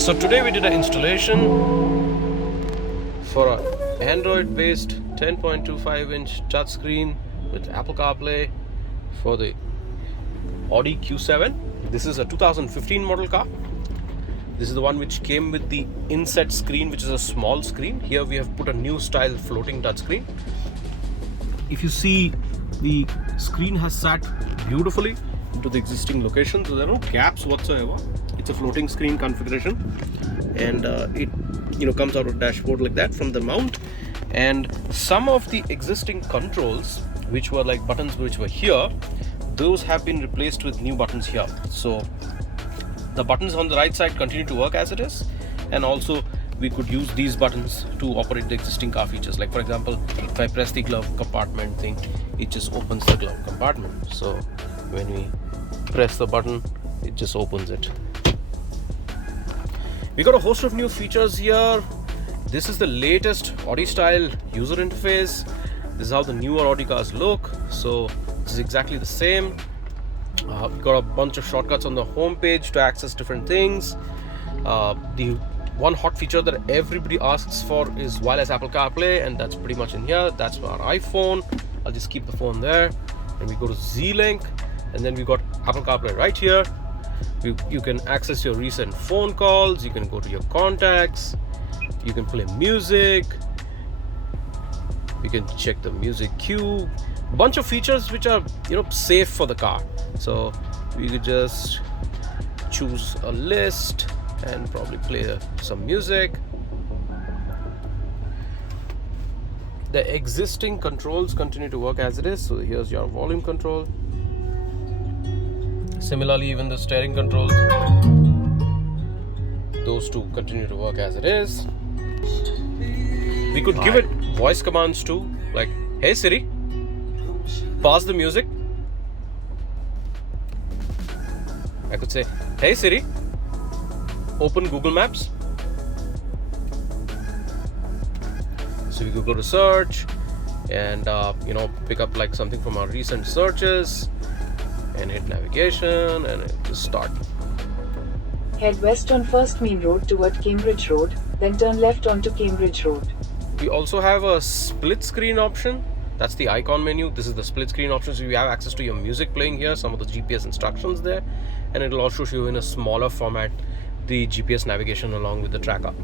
So today we did an installation for an Android based 10.25 inch touchscreen with Apple CarPlay for the Audi Q7. This is a 2015 model car. This is the one which came with the inset screen, which is a small screen. Here we have put a new style floating touchscreen. If you see, the screen has sat beautifully into the existing location, so there are no gaps whatsoever. It's a floating screen configuration, and it comes out of dashboard like that from the mount. And some of the existing controls, which were like buttons which were here, those have been replaced with new buttons here. So the buttons on the right side continue to work as it is, and also we could use these buttons to operate the existing car features. Like for example, if I press the glove compartment thing, it just opens the glove compartment. So when we press the button, it just opens it. We got a host of new features here. This is the latest Audi style user interface. This is how the newer Audi cars look. So this is exactly the same. We've got a bunch of shortcuts on the home page to access different things. The one hot feature that everybody asks for is wireless Apple CarPlay, and that's pretty much in here. That's for our iPhone. I'll just keep the phone there, and we go to Z-Link, and then we got Apple CarPlay right here. You can access your recent phone calls. You can go to your contacts. You can play music. You can check the music queue. A bunch of features which are safe for the car. So we could just choose a list and probably play some music. The existing controls continue to work as it is. So here's your volume control. Similarly, even the steering controls, those two continue to work as it is. We could give it voice commands too, like, hey Siri, pause the music. I could say, hey Siri, open Google Maps. So we could go to search and pick up like something from our recent searches and hit navigation, and it just start. Head west on First Main Road toward Cambridge Road, then turn left onto Cambridge Road. We also have a split screen option. That's the icon menu. This is the split screen option. So you have access to your music playing here, some of the GPS instructions there, and it'll also show you in a smaller format the GPS navigation along with the tracker.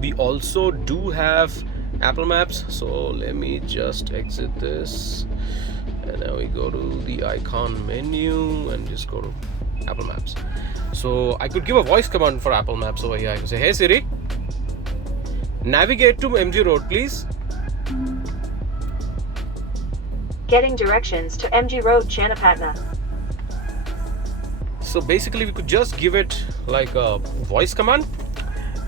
We also do have Apple Maps. So let me just exit this, and now we go to the icon menu and just go to Apple Maps. So I could give a voice command for Apple Maps over here. I could say, hey Siri, navigate to MG Road, please. Getting directions to MG Road, Channapatna. So basically we could just give it like a voice command,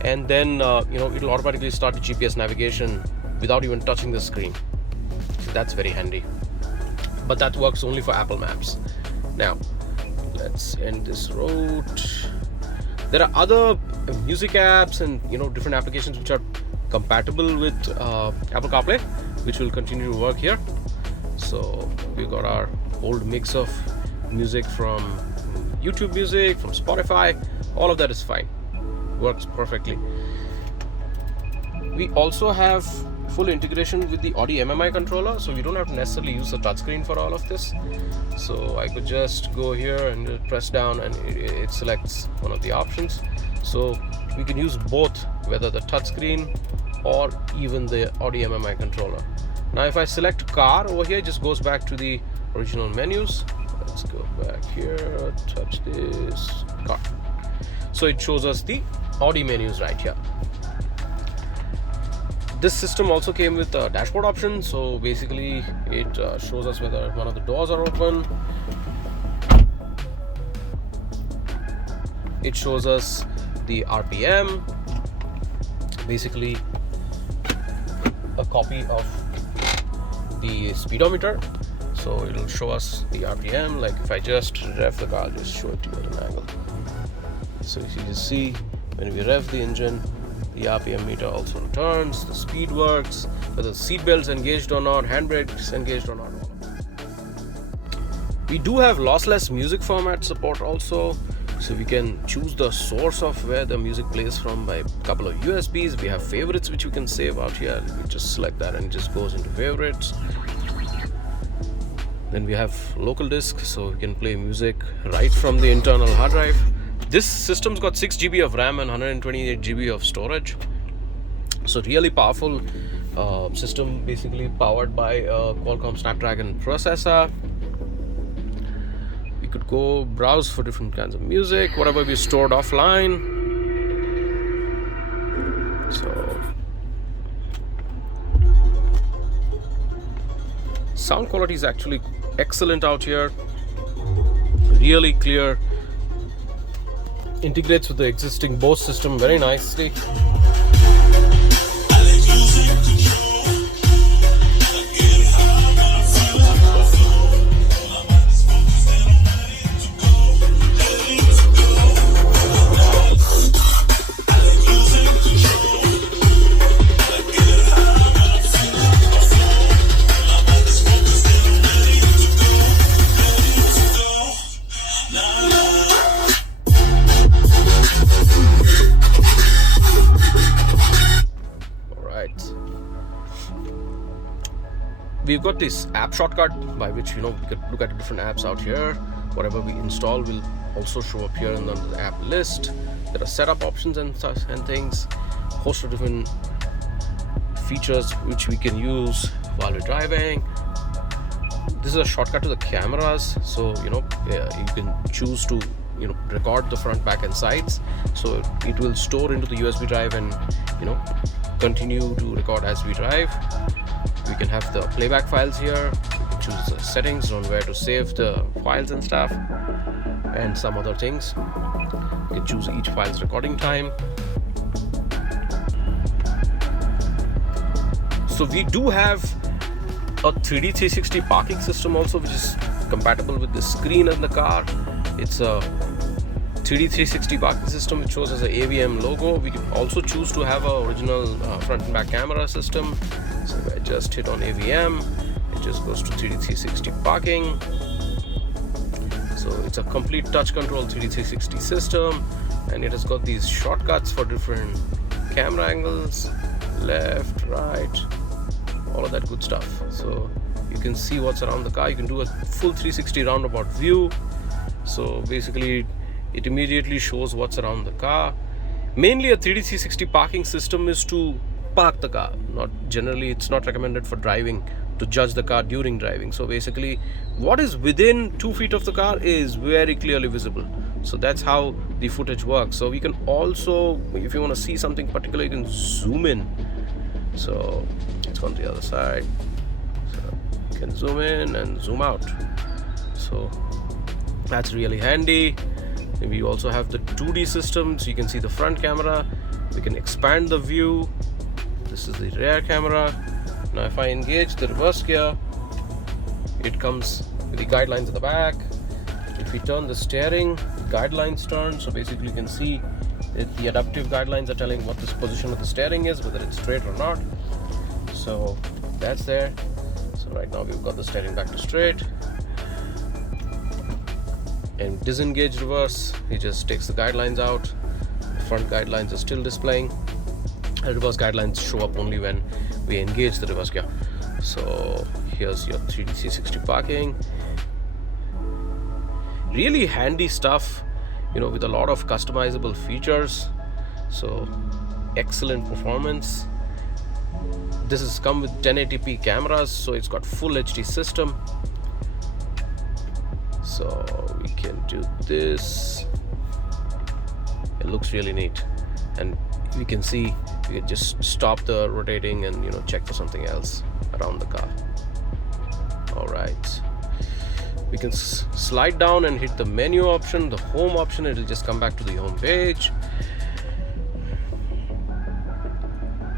and then it'll automatically start the GPS navigation without even touching the screen. So that's very handy. But that works only for Apple Maps. Now let's end this road. There are other music apps and different applications which are compatible with Apple CarPlay, which will continue to work here. So we got our old mix of music from YouTube Music, from Spotify. All of that is fine, works perfectly. We also have full integration with the Audi MMI controller, so we don't have to necessarily use the touchscreen for all of this. So I could just go here and press down, and it selects one of the options. So we can use both, whether the touchscreen or even the Audi MMI controller. Now if I select car over here, it just goes back to the original menus. Let's go back here, touch this, car. So it shows us the Audi menus right here. This system also came with a dashboard option. So basically it shows us whether one of the doors are open. It shows us the RPM, basically a copy of the speedometer. So it'll show us the RPM. Like if I just rev the car, I'll just show it to you at an angle. So if you just see, when we rev the engine, the RPM meter also returns, the speed works, whether the seat belt's engaged or not, handbrake's engaged or not. We do have lossless music format support also. So we can choose the source of where the music plays from by a couple of USBs. We have favorites which we can save out here. We just select that and it just goes into favorites. Then we have local disk, so we can play music right from the internal hard drive. This system's got 6 GB of RAM and 128 GB of storage. So really powerful system, basically powered by a Qualcomm Snapdragon processor. We could go browse for different kinds of music, whatever we stored offline. So sound quality is actually excellent out here, really clear, integrates with the existing Bose system very nicely. We've got this app shortcut by which we could look at different apps out here. Whatever we install will also show up here in the app list. There are setup options and things, a host of different features which we can use while we're driving. This is a shortcut to the cameras, so you can choose to record the front, back and sides, so it will store into the USB drive and continue to record as we drive. We can have the playback files here. We can choose the settings on where to save the files and stuff, and some other things. You can choose each file's recording time. So we do have a 3D 360 parking system also, which is compatible with the screen in the car. It's a 3D 360 parking system which shows as a AVM logo. We can also choose to have an original front and back camera system. So if I just hit on AVM, it just goes to 3D 360 parking. So it's a complete touch control 3D 360 system, and it has got these shortcuts for different camera angles, left, right, all of that good stuff. So you can see what's around the car. You can do a full 360 roundabout view. So basically it immediately shows what's around the car. Mainly a 3D 360 parking system is to park the car. It's not recommended for driving, to judge the car during driving. So basically what is within 2 feet of the car is very clearly visible. So that's how the footage works. So we can also, if you want to see something particular, you can zoom in. So it's on the other side, so you can zoom in and zoom out. So that's really handy. And we also have the 2D system, so you can see the front camera. We can expand the view. This is the rear camera. Now if I engage the reverse gear, it comes with the guidelines at the back. If we turn the steering, guidelines turn. So basically you can see that the adaptive guidelines are telling what the position of the steering is, whether it's straight or not. So that's there. So right now we've got the steering back to straight. And disengage reverse, it just takes the guidelines out. The front guidelines are still displaying. The reverse guidelines show up only when we engage the reverse gear. So here's your 3D 360 parking. Really handy stuff, with a lot of customizable features. So excellent performance. This has come with 1080p cameras, so it's got full HD system. So we can do this. It looks really neat, and we can see we can just stop the rotating and check for something else around the car. All right, we can slide down and hit the menu option, the home option. It will just come back to the home page.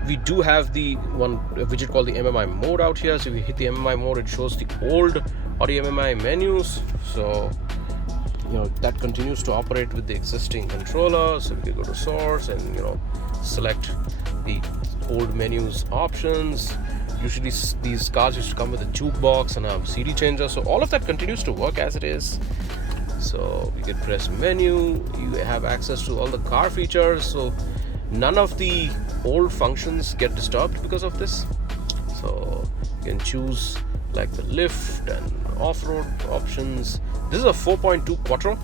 We do have the one widget called the MMI mode out here. So if we hit the MMI mode, it shows the old Audi MMI menus. So that continues to operate with the existing controller. So we can go to source and select the old menus options. Usually these cars used to come with a jukebox and a CD changer, so all of that continues to work as it is. So you can press menu, you have access to all the car features, so none of the old functions get disturbed because of this. So you can choose like the lift and off-road options. This is a 4.2 Quattro,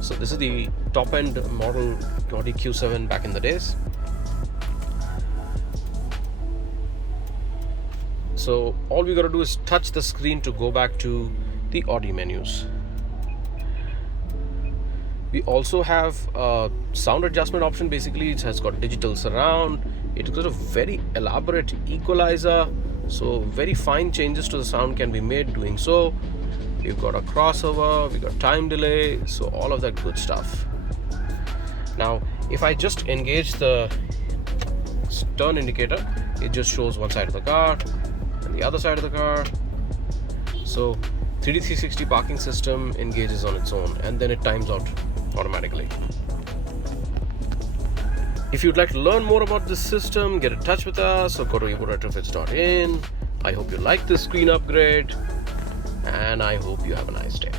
so this is the top end model Audi Q7 back in the days. So all we gotta do is touch the screen to go back to the Audi menus. We also have a sound adjustment option. Basically it has got digital surround, it's got a very elaborate equalizer, so very fine changes to the sound can be made doing so. We've got a crossover, we've got time delay, so all of that good stuff. Now if I just engage the turn indicator, it just shows one side of the car and the other side of the car. So 3D 360 parking system engages on its own, and then it times out automatically. If you'd like to learn more about this system, get in touch with us or go to evoretrofits.in. I hope you like this screen upgrade, and I hope you have a nice day.